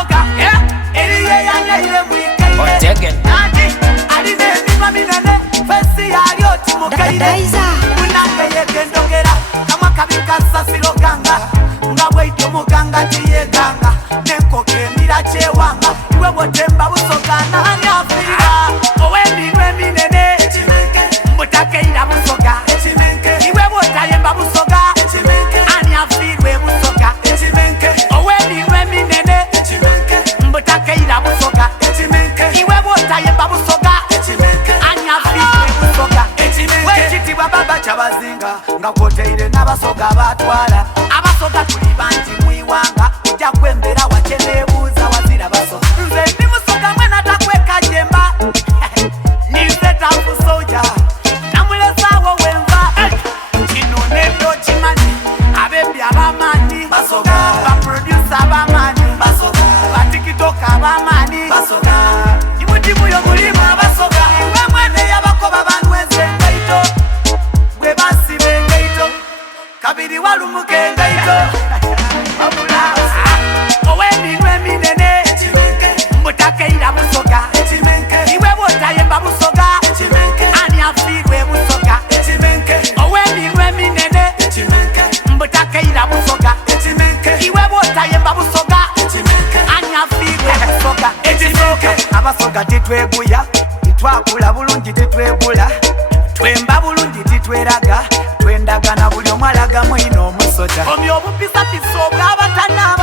abasoga eriye yanyaire mwike aline eminwa minene fesi yali oti mukaire munange yegendogera kamwa kabika sasiro ganga nga bwaito muganga tiyeganga nenkoka emira kyewanga iwe wotemba busoga nani afiira Oweminwa eminene mbutakeira busoga iwe wotayemba busoga ani afiirwe busoga Oweminwa eminene mbutakeira busoga iwe wotayemba busoga ani afiirwe busoga wekitibwa baba kyabazinga nga kwoteire n'abasoga batwala abasoga tuli bangi mwiwanga ojja kwembera wakenebuuza wazira basoga nze ndi musoga mwena takweka jemba nize tafu sojja namulesawo wenva kino nebyo kimanyi abebbi abamanyi basoga baprodusa abamanyi basoga batikitoka abamanyi basoga imutimuyo mulimu abasoga iwe mwene yabakoba banyweze engaito bwe basiba engaito kabiri walumuka engaito Oweminwa eminene mbutakeira busoga iwe bwotayemba busoga ani afiirwe busoga Oweminwa eminene mbutakeira busoga iwe bwotayemba busoga ani afiirwe busoga abasoga titweguya titwakula bulungi titwegula twemba bulungi titweraga twendagana buli omwalaga mwine omusoja omyo obupisapisa obwabatana